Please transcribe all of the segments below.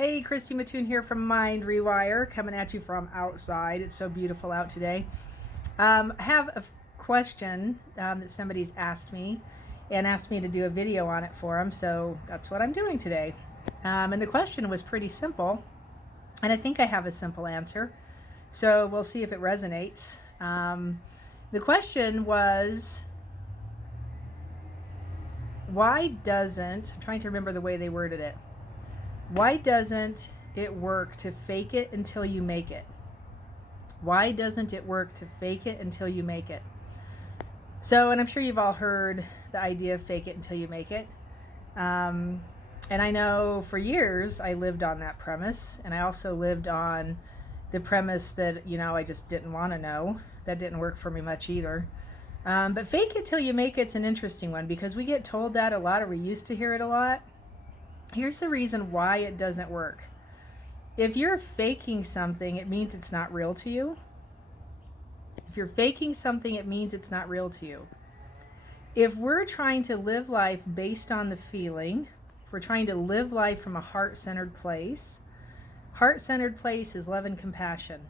Hey, Christy Mattoon here from Mind Rewire, coming at you from outside. It's so beautiful out today. I have a question that somebody's asked me and asked me to do a video on it for them, so that's what I'm doing today. And the question was pretty simple, and I think I have a simple answer, so we'll see if it resonates. The question was, why doesn't, I'm trying to remember the way they worded it, why doesn't it work to fake it until you make it? Why doesn't it work to fake it until you make it? So, and I'm sure you've all heard the idea of fake it until you make it. And I know for years I lived on that premise, and I also lived on the premise that, I just didn't want to know. That didn't work for me much either. But fake it till you make it's an interesting one, because we get told that a lot, or we used to hear it a lot. Here's the reason why it doesn't work. If you're faking something, it means it's not real to you. If you're faking something, it means it's not real to you. If we're trying to live life based on the feeling, if we're trying to live life from a heart-centered place is love and compassion.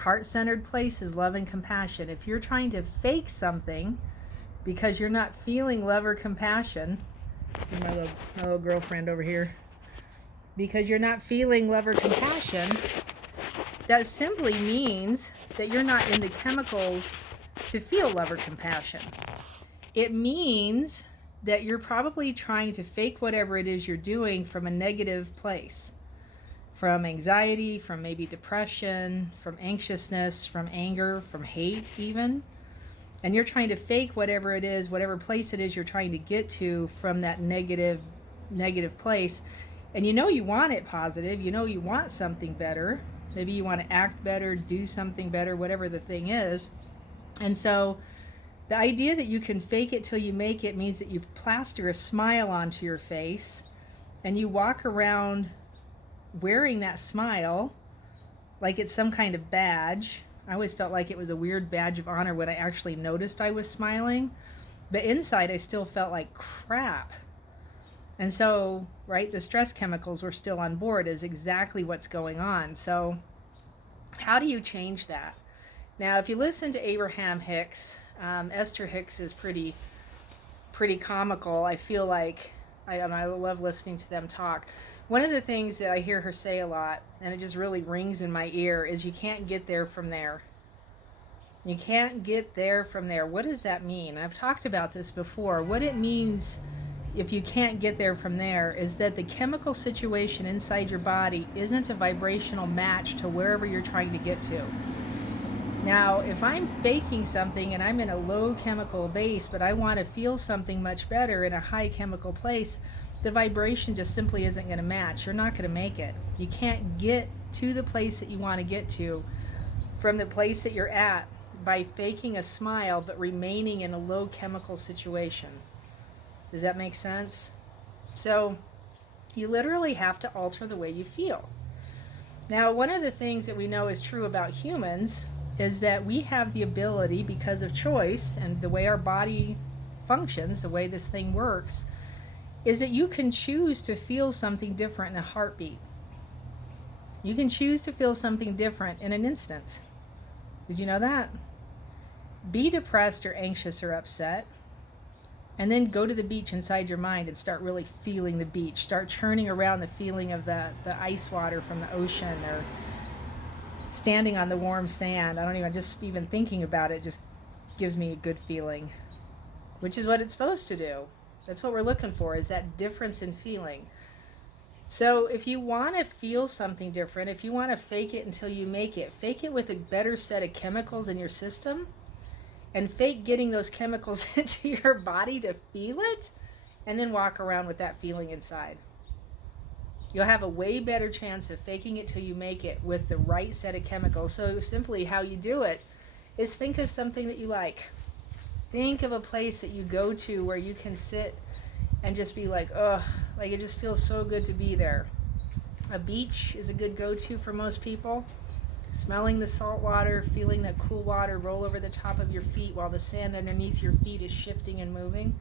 Heart-centered place is love and compassion. If you're trying to fake something because you're not feeling love or compassion, my little girlfriend over here, because you're not feeling love or compassion, that simply means that you're not in the chemicals to feel love or compassion. It means that you're probably trying to fake whatever it is you're doing from a negative place, from anxiety, from maybe depression, from anxiousness, from anger, from hate even. And you're trying to fake whatever it is, whatever place it is you're trying to get to from that negative place. And you want it positive. You want something better. Maybe you want to act better, do something better, whatever the thing is. And so the idea that you can fake it till you make it means that you plaster a smile onto your face and you walk around wearing that smile like it's some kind of badge. I always felt like it was a weird badge of honor when I actually noticed I was smiling. But inside, I still felt like crap. And so, right, the stress chemicals were still on board is exactly what's going on. So how do you change that? Now, if you listen to Abraham Hicks, Esther Hicks is pretty comical. I feel like I love listening to them talk. One of the things that I hear her say a lot, and it just really rings in my ear, is you can't get there from there. You can't get there from there. What does that mean? I've talked about this before. What it means, if you can't get there from there, is that the chemical situation inside your body isn't a vibrational match to wherever you're trying to get to. Now, if I'm faking something and I'm in a low chemical base, but I want to feel something much better in a high chemical place, the vibration just simply isn't going to match. You're not going to make it. You can't get to the place that you want to get to from the place that you're at by faking a smile but remaining in a low chemical situation. Does that make sense? So you literally have to alter the way you feel. Now, one of the things that we know is true about humans is that we have the ability, because of choice and the way our body functions, the way this thing works, is that you can choose to feel something different in a heartbeat. You can choose to feel something different in an instant. Did you know that? Be depressed or anxious or upset, and then go to the beach inside your mind and start really feeling the beach. Start churning around the feeling of the ice water from the ocean, or standing on the warm sand. Just even thinking about it just gives me a good feeling, which is what it's supposed to do. That's what we're looking for, is that difference in feeling. So if you want to feel something different, if you want to fake it until you make it, fake it with a better set of chemicals in your system, and fake getting those chemicals into your body to feel it, and then walk around with that feeling inside. You'll have a way better chance of faking it till you make it with the right set of chemicals. So simply how you do it is think of something that you like. Think of a place that you go to where you can sit and just be like, oh, like it just feels so good to be there. A beach is a good go-to for most people. Smelling the salt water, feeling that cool water roll over the top of your feet while the sand underneath your feet is shifting and moving.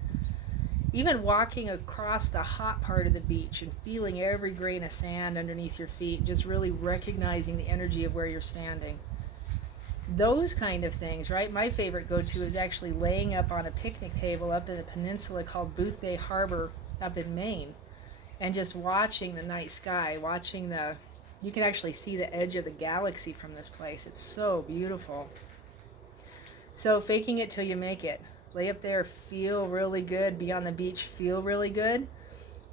Even walking across the hot part of the beach and feeling every grain of sand underneath your feet, just really recognizing the energy of where you're standing. Those kind of things, right? My favorite go-to is actually laying up on a picnic table up in a peninsula called Boothbay Harbor up in Maine, and just watching the night sky, watching you can actually see the edge of the galaxy from this place. It's so beautiful. So faking it till you make it. Lay up there, feel really good, be on the beach, feel really good,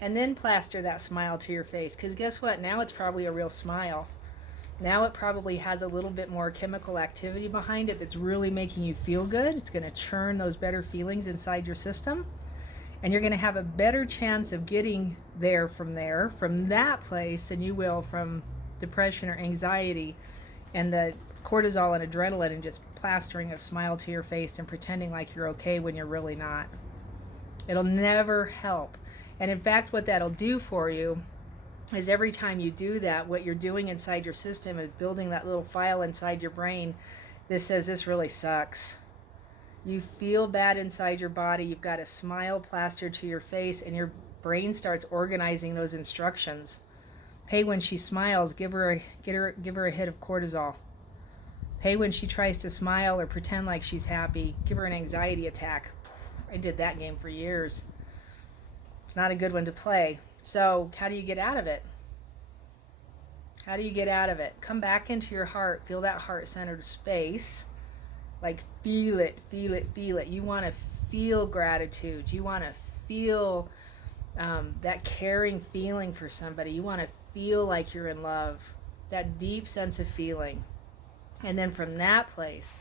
and then plaster that smile to your face. Because guess what? Now it's probably a real smile. Now it probably has a little bit more chemical activity behind it that's really making you feel good. It's going to churn those better feelings inside your system. And you're going to have a better chance of getting there from that place, than you will from depression or anxiety and the cortisol and adrenaline and just plastering a smile to your face and pretending like you're okay when you're really not. It'll never help. And in fact, what that'll do for you is every time you do that, what you're doing inside your system is building that little file inside your brain that says, this really sucks. You feel bad inside your body. You've got a smile plastered to your face, and your brain starts organizing those instructions. Hey, when she smiles, give her a hit of cortisol. Hey, when she tries to smile or pretend like she's happy, give her an anxiety attack. I did that game for years. It's not a good one to play. So how do you get out of it? How do you get out of it? Come back into your heart. Feel that heart-centered space. Like feel it, feel it, feel it. You want to feel gratitude. You want to feel that caring feeling for somebody. You want to feel like you're in love. That deep sense of feeling. And then from that place,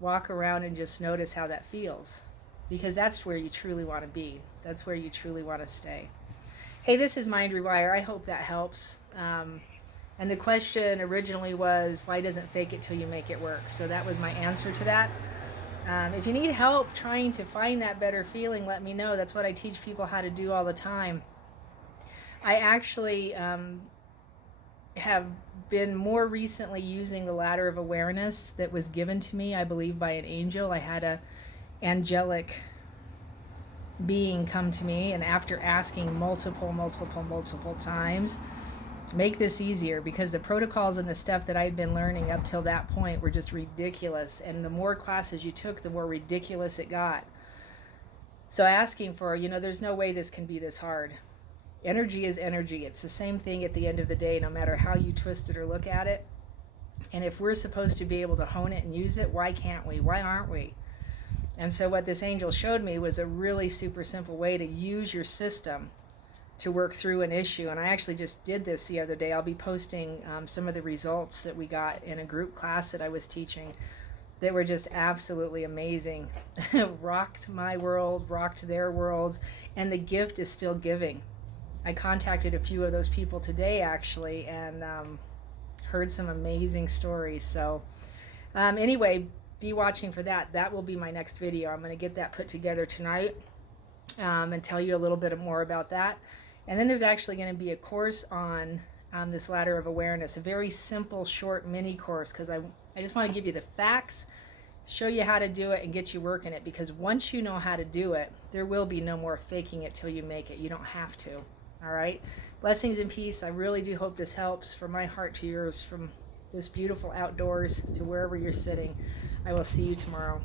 walk around and just notice how that feels. Because that's where you truly want to be. That's where you truly want to stay. Hey, this is Mind Rewire. I hope that helps. And the question originally was, why doesn't fake it till you make it work? So that was my answer to that. If you need help trying to find that better feeling, let me know. That's what I teach people how to do all the time. I actually have been more recently using the ladder of awareness that was given to me, I believe, by an angel. I had a angelic being come to me, and after asking multiple times, make this easier, because the protocols and the stuff that I'd been learning up till that point were just ridiculous, and the more classes you took, the more ridiculous it got. So asking for, there's no way this can be this hard. Energy is energy. It's the same thing at the end of the day, no matter how you twist it or look at it. And if we're supposed to be able to hone it and use it, why can't we? Why aren't we? And so what this angel showed me was a really super simple way to use your system to work through an issue. And I actually just did this the other day. I'll be posting some of the results that we got in a group class that I was teaching that were just absolutely amazing. Rocked my world, rocked their worlds, and the gift is still giving. I contacted a few of those people today, actually, and heard some amazing stories. So anyway, be watching for that. That will be my next video. I'm going to get that put together tonight and tell you a little bit more about that. And then there's actually going to be a course on this ladder of awareness, a very simple, short mini course, because I just want to give you the facts, show you how to do it, and get you working it, because once you know how to do it, there will be no more faking it till you make it. You don't have to. All right? Blessings and peace. I really do hope this helps, from my heart to yours, from this beautiful outdoors to wherever you're sitting. I will see you tomorrow.